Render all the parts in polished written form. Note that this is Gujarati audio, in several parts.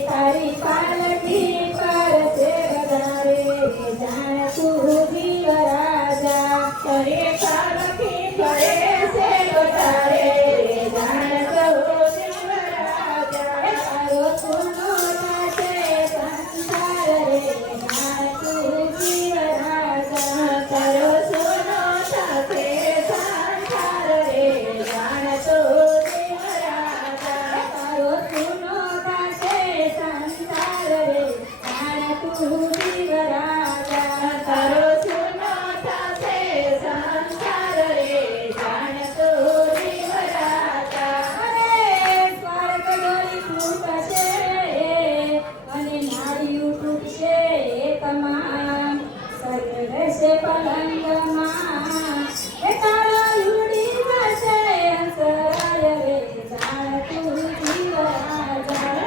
તારી પાલકી પરસે વધારે જાણ તું જીવ રાજા કરે પાલકી કરે છે વધારે જાણ તું જીવ રાજા તારો સુનો છે સંસાર રે જાણ તું જીવ રાજા તારો સુનો છે સંસાર રે જાણ તું જીવ રાજા તારો સુનો સંસાર રે જાણ તું જીવ રાજા તારો સુનો થશે સંસાર રે જાણ તું જીવ રાજા અરે સ્વર્ગ ડોલી તૂટશે અને નારીઓ તૂટશે તમામ સર્વ રહેશે પલંગમાં એ તારા ઉડી જશે અંતરાય રે જાણ તું જીવ રાજા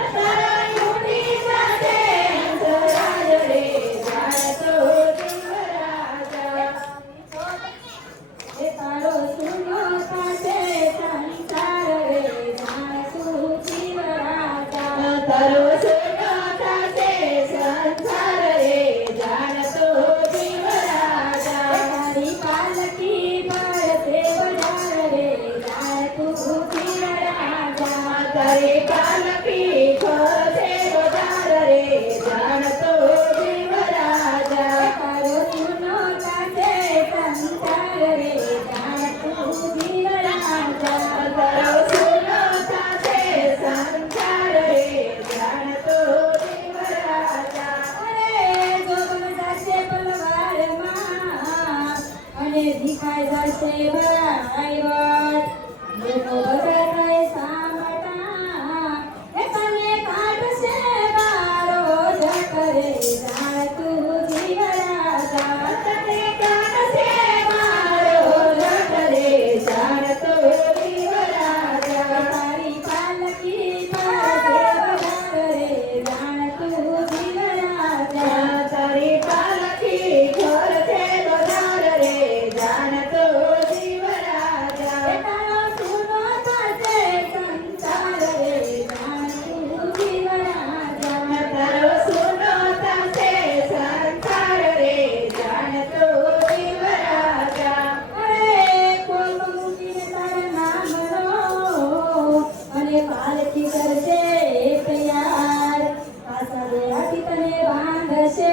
તારો સુનો થશે સંસાર રે જાણ તું જીવ રાજા તારો સુનો થશે સંસાર રે જાણ તું જીવ રાજા તારી પાલકી ભરશે બજાર રે જાણ તું જીવ રાજા તારી પાલકી ભરશે બજાર રે જાણ તું જીવ રાજા તારો સુનો થશે સંસાર રે જાણ તું જીવ રાજા તારો સુનો થશે સંસાર રે જાણ તું જીવ રાજા અરે જોગણ જશે પલવારમાં અને દેખાઈ જશે ભરાઈવટ લોકો બધા થાય સામટા એ તને કાઢશે મારો જકરે જાણ તું જીવ રાજા તને કાઢશે મારો જકરે જાણ તું જીવ રાજા તારી પાલકી પરસે વધારે જાણ તું જીવ રાજા તારી પાલકી પરસે વધારે જાણ તું જીવ રાજા તારો સુનો થશે સંસાર રે જાણ તું જીવ રાજા તારો સુનો થશે સંસાર રે જાણ તું જીવ રાજા અરે કોલ મૂકીને તારા નામનો અને પાલકી કરશે તૈયાર પાછા દોરાથી તને બાંધશે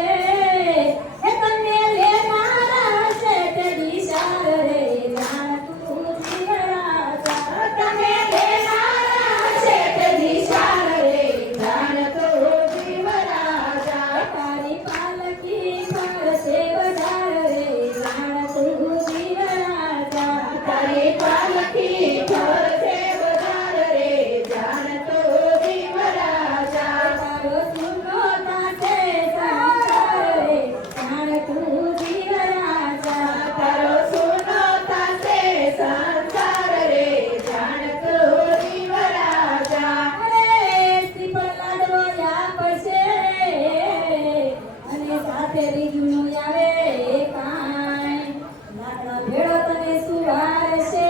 એ તને લેનારા છે તે દિશાર રે જાણ તું જીવ રાજા તને લેનારા છે તે દિશાર રે જાણ તું જીવ રાજા તારી પાલકી પરસે વધાર રે જાણ તું જીવ રાજા તારી પાલકી પરસે વધાર રે જાણ તું જીવ રાજા તારો સુનો થશે સંસાર રે જાણ તું જીવ રાજા તારો સુનો થશે સંસાર રે જાણ તું જીવ રાજા અરે શ્રીફળ લાડવો આપશે અને સાથે બીજું આવે કાંઈ લાકડા ભેળો તને સુવારશે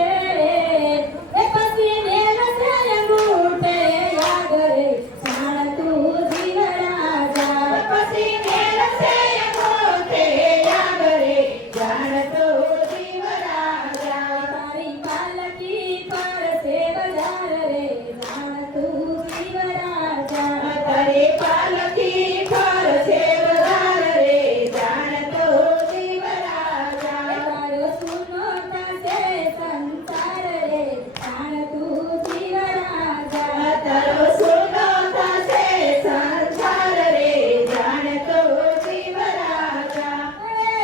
એ પછી મેલશે અંગૂઠે યાદ રે જાણ તું જીવ રાજા પછી મેલશે અંગૂઠે યાદ રે જાણ તું જીવ રાજા તારી પાલકી પરસે બજાર રે જાણ તું જીવ રાજા તારી પાલકી પરસે બજાર રે જાણ તું જીવ રાજા તારો સુનો થશે સંસાર રે જાણ તું જીવ રાજા તારો સુનો થશે સંસાર રે જાણ તું જીવ રાજા અરે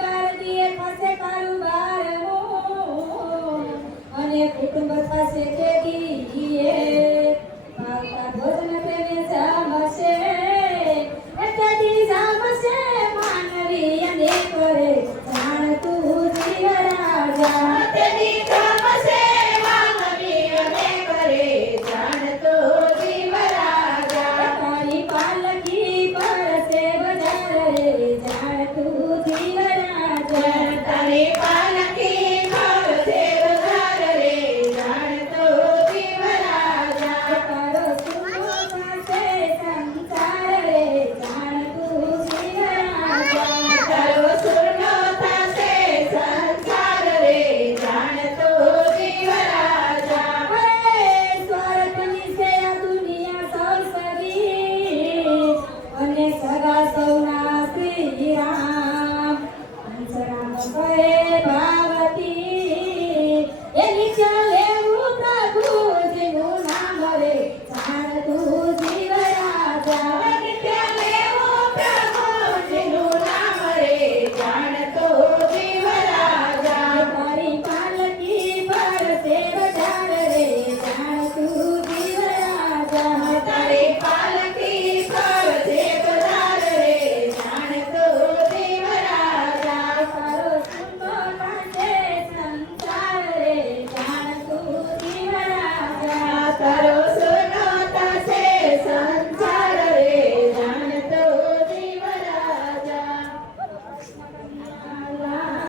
ભારતીય થશે કારુબારનું અને કુટુંબ થશે કે